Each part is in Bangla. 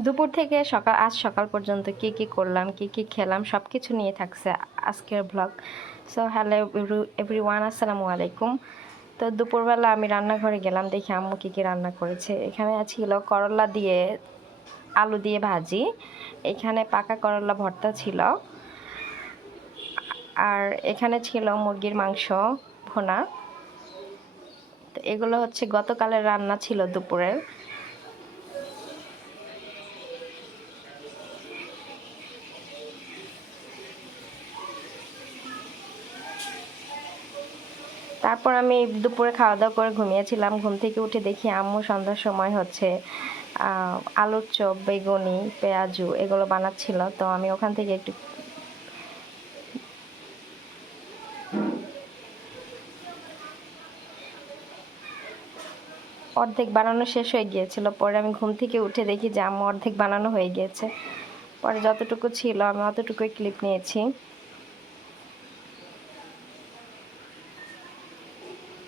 দুপুর থেকে আজ সকাল পর্যন্ত কি কি করলাম, কি কি খেলাম, সব কিছু নিয়ে থাকছে আজকের ব্লগ। সো হ্যালো এভরিওয়ান, আসসালামু আলাইকুম। তো দুপুরবেলা আমি রান্নাঘরে গেলাম, দেখি আম্মু কি কি রান্না করেছে। এখানে ছিল করলা দিয়ে আলু দিয়ে ভাজি, এখানে পাকা করলা ভর্তা ছিল, আর এখানে ছিল মুরগির মাংস ভুনা। তো এগুলো হচ্ছে গতকালের রান্না ছিল দুপুরের। তারপর আমি দুপুরে খাওয়া দাওয়া করে ঘুমিয়েছিলাম। ঘুম থেকে উঠে দেখি আম্মু সন্ধ্যার সময় হচ্ছে আলুর চপ, বেগুনি, পেঁয়াজু এগুলো বানাচ্ছিল। তো আমি ওখান থেকে একটু অর্ধেক বানানো শেষ হয়ে গিয়েছিল। পরে আমি ঘুম থেকে উঠে দেখি যে আম্মু অর্ধেক বানানো হয়ে গিয়েছে। পরে যতটুকু ছিল আমি অতটুকুই ক্লিপ নিয়েছি।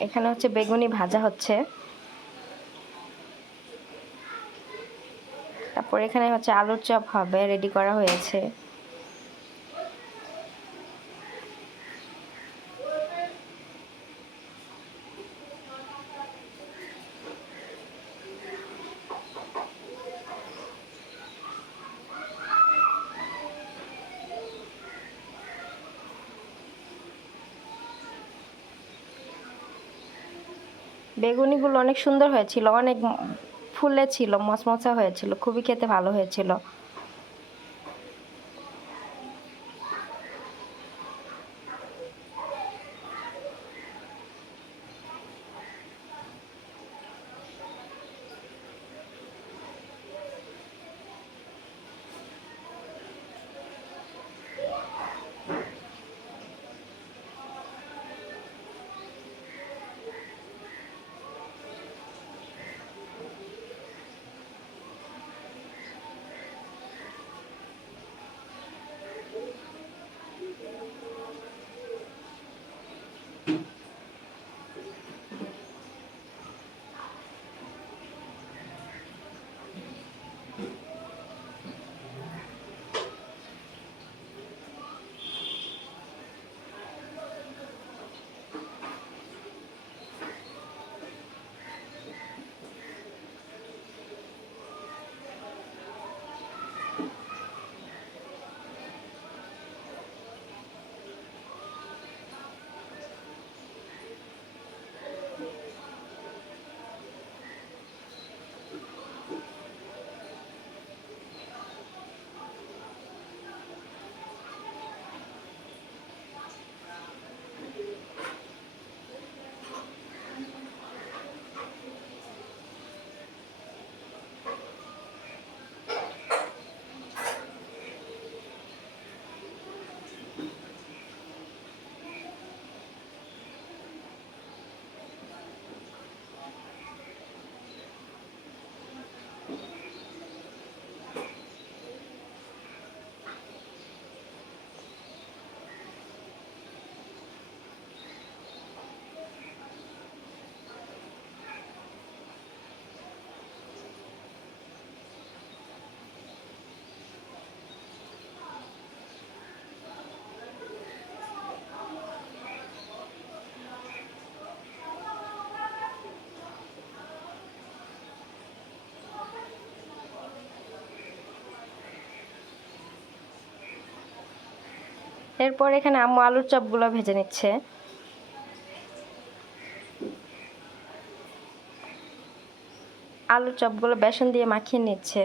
এখানে হচ্ছে বেগুনি ভাজা হচ্ছে। তারপর এখানে হচ্ছে আলুর চপ হবে, রেডি করা হয়েছে। বেগুনিগুলো অনেক সুন্দর হয়েছিল, অনেক ফুলে ছিল, মচমচা হয়েছিল, খুবই খেতে ভালো হয়েছিল। এরপর এখানে আম্মু আলুর চপগুলো ভেজে নিচ্ছে। আলুর চপগুলো বেসন দিয়ে মাখিয়ে নিচ্ছে।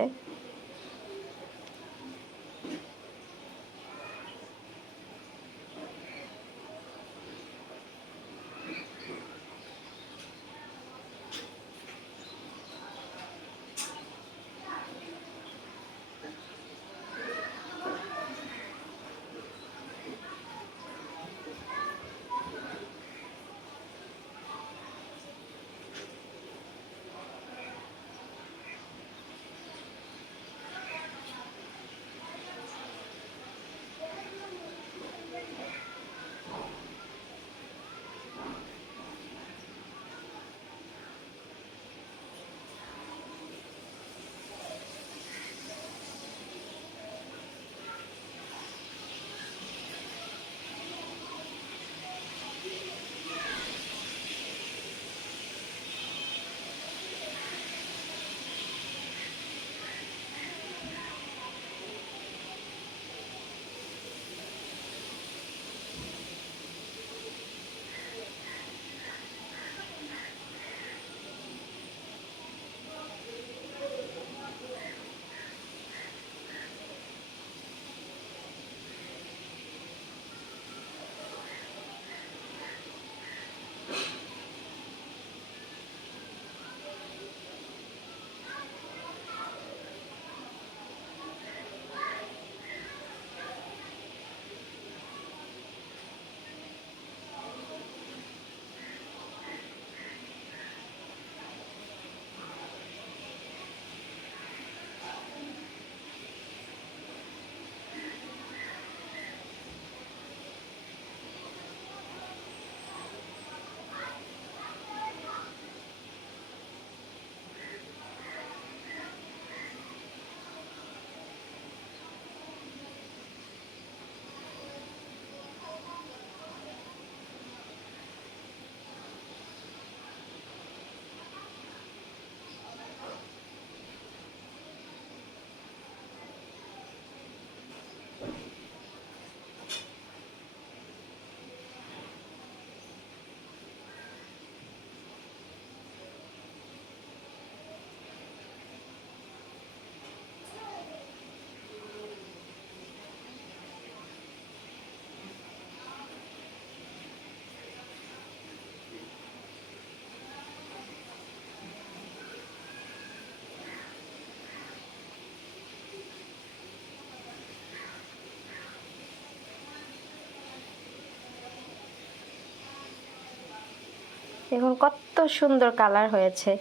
দেখুন কত সুন্দর কালার হয়েছে,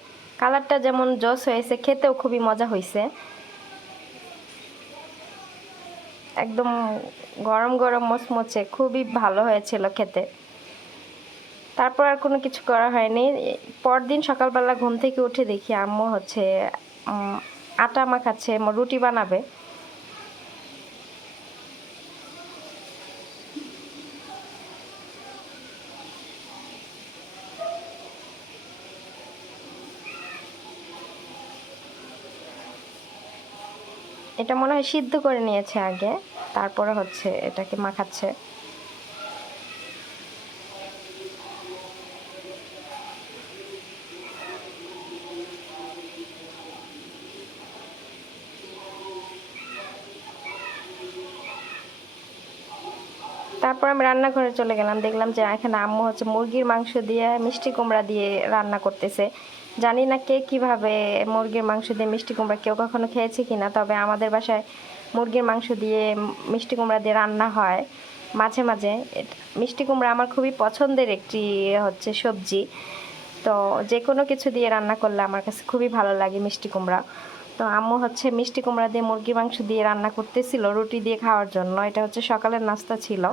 কালারটা যেমন জস হয়েছে, খেতেও খুবই মজা হয়েছে। একদম গরম গরম মচমচে, খুবই ভালো হয়েছিল খেতে। তারপর আর কোনো কিছু করা হয়নি। পরদিন সকালবেলা ঘুম থেকে উঠে দেখি আম্মু হচ্ছে আটা মাখাচ্ছে, রুটি বানাবে। এটা মনে হয় সিদ্ধ করে নিয়েছে আগে, তারপরে হচ্ছে এটাকে মাখাচ্ছে। তারপর আমি রান্নাঘরে চলে গেলাম, দেখলাম যে এখানে আম্মু হচ্ছে মুরগির মাংস দিয়ে মিষ্টি কুমড়া দিয়ে রান্না করতেছে। জানি না কে কিভাবে মুরগির মাংস দিয়ে মিষ্টি কুমড়া, কেউ কখনো খেয়েছে কিনা, তবে আমাদের বাসায় মুরগির মাংস দিয়ে মিষ্টি কুমড়া দিয়ে রান্না হয় মাঝে মাঝে। মিষ্টি কুমড়া আমার খুবই পছন্দের একটি হচ্ছে সবজি, তো যে কোনো কিছু দিয়ে রান্না করলে আমার কাছে খুবই ভালো লাগে মিষ্টি কুমড়া। তো আম্মু হচ্ছে মিষ্টি কুমড়া দিয়ে মুরগির মাংস দিয়ে রান্না করতেছিল রুটি দিয়ে খাওয়ার জন্য। এটা হচ্ছে সকালের নাস্তা ছিল।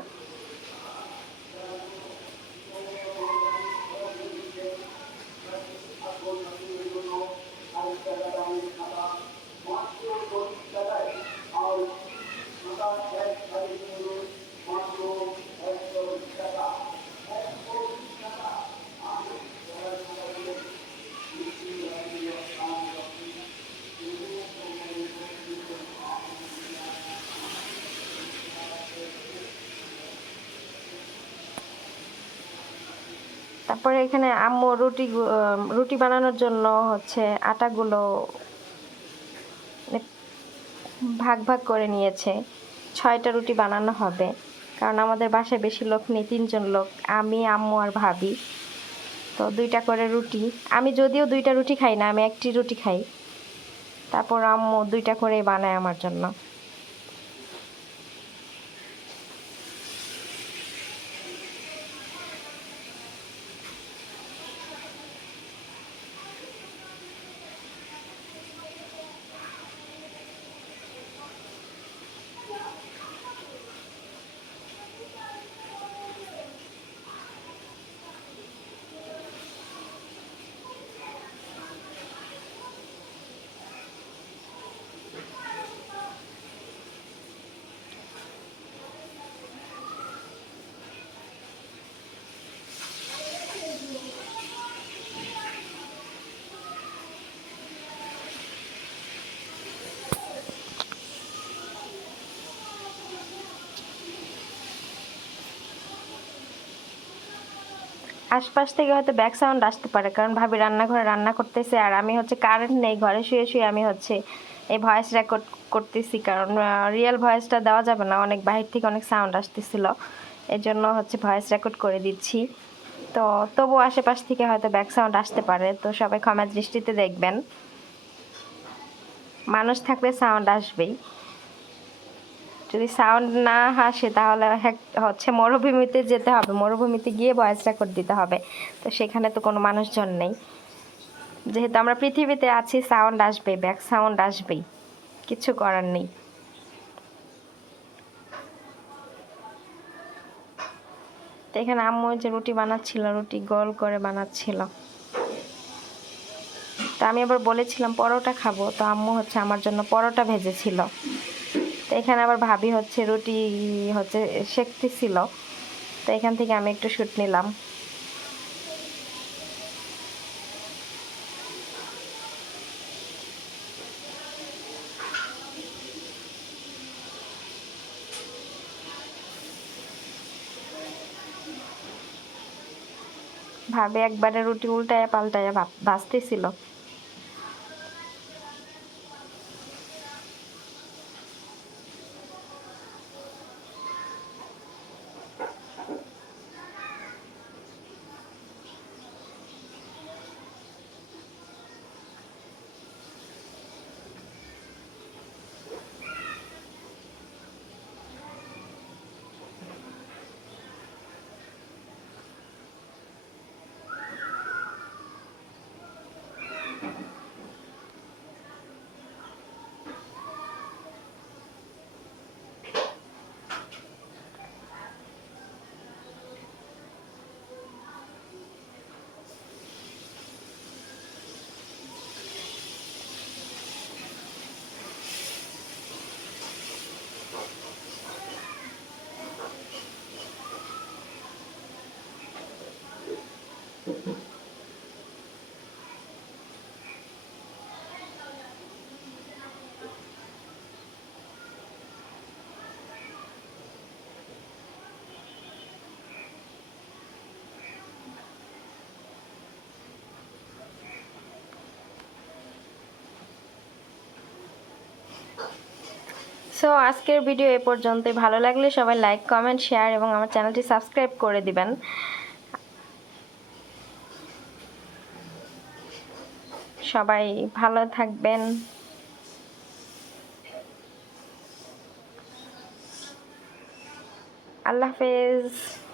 তারপরে এখানে আম্মু রুটি বানানোর জন্য হচ্ছে আটাগুলো ভাগ ভাগ করে নিয়েছে। 6টা রুটি বানানো হবে, কারণ আমাদের বাসায় বেশি লোক নেই, 3জন লোক, আমি আম্মু আর ভাবি। তো 2টা করে রুটি, আমি যদিও 2টা রুটি খাই না, আমি একটি রুটি খাই। তারপর আম্মু 2টা করে বানায় আমার জন্য। আশপাশ থেকে হয়তো ব্যাক সাউন্ড আসতে পারে, কারণ ভাবি রান্নাঘরে রান্না করতেছে, আর আমি হচ্ছে কারেন্ট নেই ঘরে, শুয়ে শুয়ে আমি হচ্ছে এই ভয়েস রেকর্ড করতেছি, কারণ রিয়েল ভয়েসটা দেওয়া যাবে না, অনেক বাহির থেকে অনেক সাউন্ড আসতেছিল, এই জন্য হচ্ছে ভয়েস রেকর্ড করে দিচ্ছি। তো তবু আশেপাশ থেকে হয়তো ব্যাক সাউন্ড আসতে পারে, তো সবাই ক্ষমা দৃষ্টিতে দেখবেন। মানুষ থাকলে সাউন্ড আসবেই, যদি সাউন্ড না আসে তাহলে হচ্ছে মরুভূমিতে যেতে হবে, মরুভূমিতে গিয়ে ভয়েস রেকর্ড দিতে হবে, তো সেখানে তো কোনো মানুষজন নেই। যেহেতু আমরা পৃথিবীতে আছি, সাউন্ড আসবে, ব্যাক সাউন্ড আসবেই, কিছু করার নেই। তো এখানে আম্মু যে রুটি বানাচ্ছিল, রুটি গোল করে বানাচ্ছিল। তো আমি আবার বলেছিলাম পরোটা খাবো, তো আম্মু হচ্ছে আমার জন্য পরোটা ভেজেছিল। তো এখানে আবার ভাবি হচ্ছে রুটি হচ্ছে সেঁকতেছিল, তো এখান থেকে আমি একটু শুট নিলাম। ভাবে একবারে রুটি উল্টায়া পাল্টায়া ভাজতেছিল। সো আজকের ভিডিও এ পর্যন্তই। ভালো লাগলে সবাই লাইক, কমেন্ট, শেয়ার এবং আমার চ্যানেলটি সাবস্ক্রাইব করে দিবেন। সবাই ভালো থাকবেন। আল্লাহ হাফেজ।